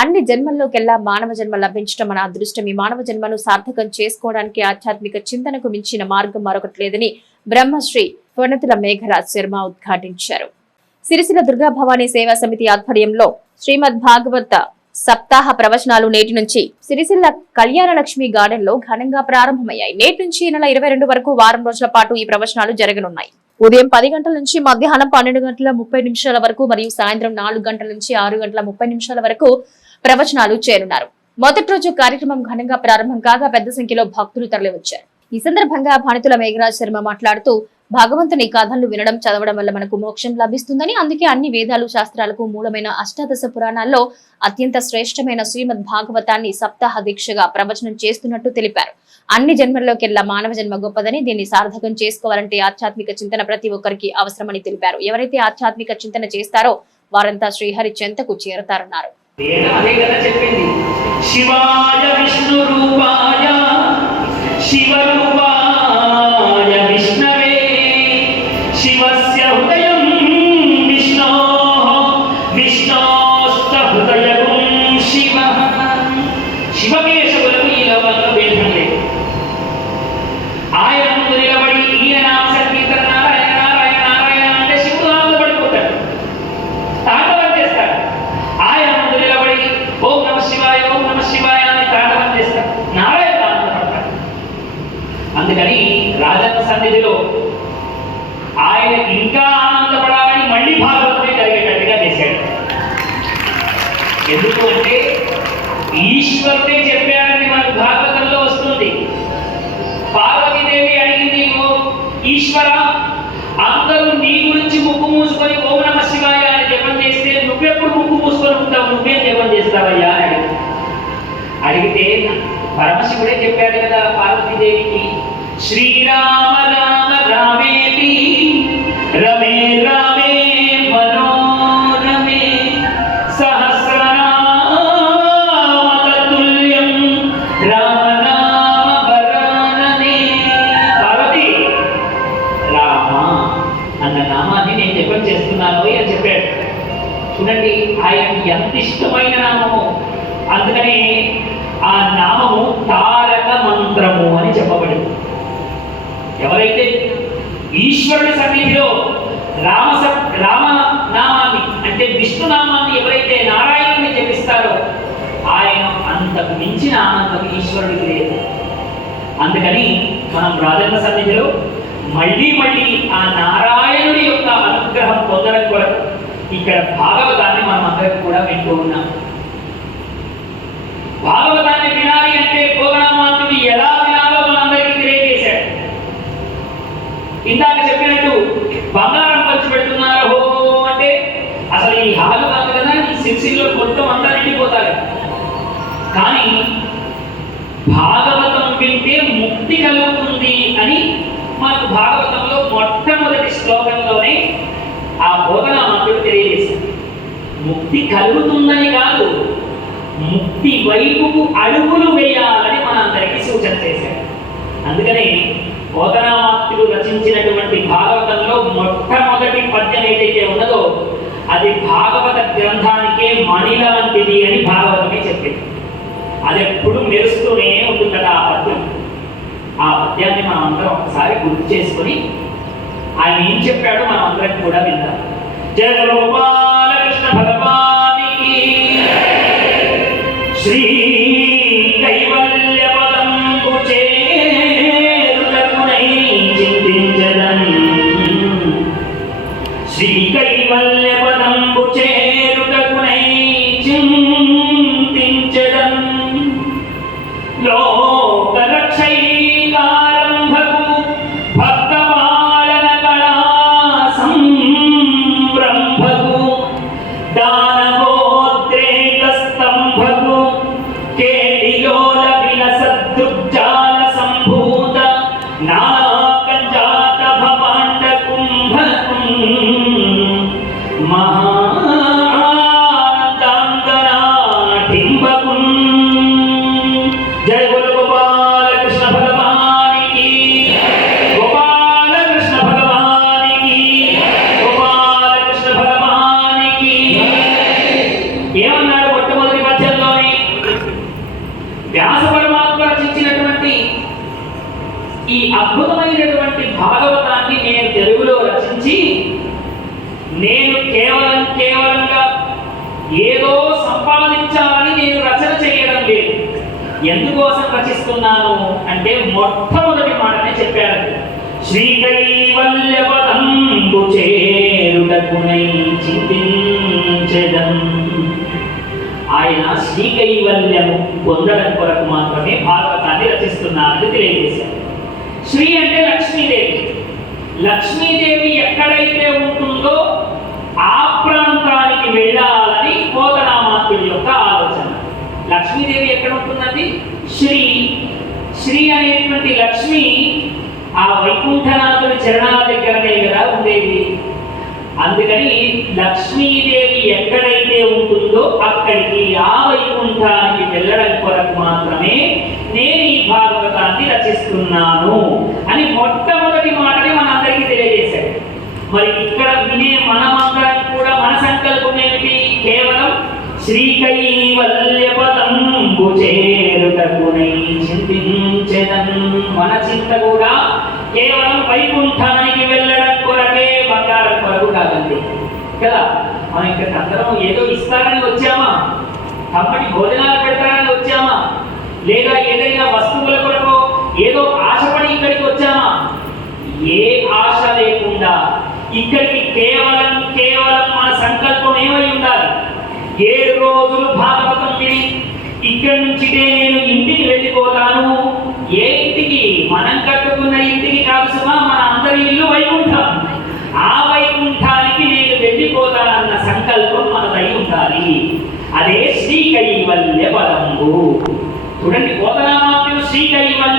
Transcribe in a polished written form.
అన్ని జన్మల్లోకెల్లా మానవ జన్మ లభించడం మన అదృష్టం. ఈ మానవ జన్మను సార్థకం చేసుకోవడానికి ఆధ్యాత్మిక చింతనకు మించిన మార్గం మరొకటి లేదని బ్రహ్మశ్రీ ఫణతుల మేఘరాజ్ శర్మ ఉద్ఘాటించారు. సిరిసిల్ల దుర్గా భవానీ సేవా సమితి ఆధ్వర్యంలో శ్రీమద్ భాగవత సప్తాహ ప్రవచనాలు నేటి నుంచి సిరిసిల్ల కళ్యాణ లక్ష్మి గార్డెన్ లో ఘనంగా ప్రారంభమయ్యాయి. నేటి నుంచి ఈ నెల 22 వరకు వారం రోజుల పాటు ఈ ప్రవచనాలు జరగనున్నాయి. ఉదయం 10 గంటల నుంచి మధ్యాహ్నం 12:30 వరకు మరియు సాయంత్రం 4 గంటల నుంచి 6:30 వరకు ప్రవచనాలు చేరున్నారు. మొదటి రోజు కార్యక్రమం ఘనంగా ప్రారంభం కాగా పెద్ద సంఖ్యలో భక్తులు తరలివచ్చారు. ఈ సందర్భంగా ఫణతుల మేఘరాజ్ శర్మ మాట్లాడుతూ, భగవంతుని కథలు వినడం చదవడం వల్ల మనకు మోక్షం లభిస్తుందని, అందుకే అన్ని వేదాలు శాస్త్రాలకు మూలమైన అష్టాదశ పురాణాల్లో అత్యంత శ్రేష్టమైన శ్రీమద్ భాగవతాన్ని సప్తాహ దీక్షగా ప్రవచనం చేస్తున్నట్టు తెలిపారు. అన్ని జన్మల్లోకెల్లా మానవ జన్మ గొప్పదని, దీన్ని సార్థకం చేసుకోవాలంటే ఆధ్యాత్మిక చింతన ప్రతి ఒక్కరికి అవసరమని తెలిపారు. ఎవరైతే ఆధ్యాత్మిక చింతన చేస్తారో వారంతా శ్రీహరి చెంతకు చేరతారన్నారు. శివాయ విష్ణు రూపాయ శివ రూపాయ విష్ణవే శివస్య హృదయం విష్ణోః విష్ణోస్త హృదయం శివః. శివకేశవులకు ఈ లోకంలో భేదం లేదు. ఆయన ముందు నిలబడి ఈయన నామ సంకీర్తన నారాయణ నారాయణ నారాయణ అంటే శివుడు ఆనందపడిపోతాడు, తాండవం చేస్తాడు. ఆయన ముందు నిలబడి ఓం నమ శివాయ ఓం నమ శివాయ అని తాండవం చేస్తాడు, నారాయణ ఆనందపడతాడు. అందుకని రాజన్న సన్నిధిలో ఆయన ఇంకా ఆనందపడాలని మళ్ళీ భాగవతమే జరిగేటట్టుగా చేశాడు. ఎందుకు అంటే ఈశ్వరుడే చెప్పాడని మనకు భాగవతంలో వస్తుంది. పార్వతీదేవి అడిగింది, ఓ ఈశ్వర, అందరూ నీ గురించి ముక్కు మూసుకొని ఓం నమ శివాయ అని జపం చేస్తే నువ్వెప్పుడు ముక్కు మూసుకొని ఉంటావు, నువ్వేం జపం చేస్తావయ్యా అని అడిగితే పరమశివుడే చెప్పాడు కదా పార్వతీదేవికి, శ్రీరామ రామ రామేతి రమే రామే మనోరమే సహస్రనామ తతుల్యం రామనామ వరాననే. పార్వతి, రామ అన్న నామాన్ని నేను జపం చేస్తున్నాను అని చెప్పాడు. చూడండి, ఆయనకి ఎంత ఇష్టమైన నామము. అందుకని ఆ నామము తారక మంత్రము అని చెప్పబడింది. ఎవరైతే ఈశ్వరుడి సన్నిధిలో రామనామాన్ని అంటే విష్ణునామాన్ని ఎవరైతే నారాయణుని జపిస్తారో ఆయన అంతకు మించిన ఆనందం ఈశ్వరుడికి లేదు. అందుకని మనం రాజన్న సన్నిధిలో మళ్ళీ ఆ నారాయణుడి యొక్క అనుగ్రహం పొందడం కొరకు ఇక్కడ భాగవతాన్ని మనం అందరం కూడా వింటూ ఉన్నాం. భాగవతాన్ని వినాలి అంటే భోగనామాత్రుడు ఎలా వినాలో మనందరికీ తెలియజేశాడు. ఇందాక చెప్పినట్టు బంగారం ఖర్చు పెడుతున్నారు అంటే అసలు ఈ హాలు కాదు కదా, ఈ సిరిసిల్లో మొత్తం అంతా నిండిపోతారు. కానీ భాగవతం వింటే ముక్తి కలుగుతుంది అని మనకు భాగవతంలో మొట్టమొదటి శ్లోకంలోనే ఆ భోగనామాత్రుడు తెలియజేశాడు. ముక్తి కలుగుతుందని కాదు, ముక్తి వైపుకు అడుగులు వేయాలని మనందరికీ సూచన చేశాడు. అందుకనే భోగనామాత్రుడు రచించినటువంటి భాగవతంలో మొట్టమొదటి పద్యం ఏదైతే ఉన్నదో అది భాగవత గ్రంథానికే మణి లాంటిది అని భాగవతమే చెప్పింది. అది ఎప్పుడు మెరుస్తూనే ఉంటుంది కదా ఆ పద్యం. ఆ పద్యాన్ని మనం అందరం ఒకసారి గుర్తు చేసుకొని ఆయన ఏం చెప్పాడో మనం అందరం కూడా విందాం. జయ గోపాలకృష్ణ భగవానికి శ్రీ కైవల్య పదంబు చేరుటకునై చింతించదన్, శ్రీ కైవల్య పదంబు చేరుటకునై చింతించదన్, లోకరక్షైకారంభకు భక్తపాలన కళా సంరంభకు దానవోద్రేక స్తంభకు కేళిలోల విలసదృగ్జాల సంభూత నాకంజాత భవాండ కుంభకు వ్యాస పరమాత్మ రచించినటువంటి ఈ అద్భుతమైనటువంటి భాగవతాన్ని నేను తెలుగులో రచించి నేను కేవలంగా ఏదో సంపాదించాలని నేను రచన చేయడం లేదు. ఎందుకోసం రచిస్తున్నాను అంటే మొట్టమొదటి మాటనే చెప్పారు. శ్రీకైవల్యపదంబు చేరుటకునై చింతించెదన్. ఆయన శ్రీకైవల్యము పొందడం కొరకు మాత్రమే భాగవతాన్ని రచిస్తున్నారని తెలియజేశారు. శ్రీ అంటే లక్ష్మీదేవి. లక్ష్మీదేవి ఎక్కడైతే ఉంటుందో ఆ ప్రాంతానికి వెళ్ళాలని పోతనామాత్యుడి యొక్క ఆలోచన. లక్ష్మీదేవి ఎక్కడ ఉంటుందండి? శ్రీ అనేటువంటి లక్ష్మి ఆ వైకుంఠనాథుడి చరణాల దగ్గరనే కదా ఉండేది. అందుకని లక్ష్మీదేవి ఎక్కడైతే ఉంటుందో అక్కడికి ఆ వైకుంఠానికి వెళ్ళడం కొరకు మాత్రమే నేను ఈ భాగవతాన్ని రచిస్తున్నాను అని మొట్టమొదటి మాటని మనందరికీ తెలియజేశాడు. మరి ఇక్కడ వినే మనమందరం కూడా మన సంకల్పం ఏమిటి? కేవలం శ్రీకైవల్యపదంబు చేరుటకునై చింతించెదన్. మన చింత కూడా కేవలం వైకుంఠానికి వెళ్ళడం కొరకే, బంగారం కొరకు కాదండి కదా. మనం ఇక్కడ అందరం ఏదో ఇస్తారని వచ్చామా? కమ్మటి భోజనాలు పెడతారని వచ్చామా? లేదా ఏదైనా వస్తువుల కొరకు ఏదో ఆశపడి ఇక్కడికి వచ్చామా? ఏ ఆశ లేకుండా ఇక్కడికి కేవలం మన సంకల్పం ఏమై ఉండాలి? 7 రోజులు భాగవతం విని ఇక్కడి నుంచి నేను ఇంటికి వెళ్ళిపోతాను. ఏ ఇంటికి? మనం కట్టుకున్న ఇంటికి కాదు సుమా, మన అందరి ఇల్లు వైకుంఠం. ఆ వైకుంఠానికి నేను వెళ్ళిపోతానన్న సంకల్పం మనదై ఉండాలి. అదే శ్రీకైవల్య పదంబు. చూడండి, పోతనామాత్యుడు శ్రీకైవల్య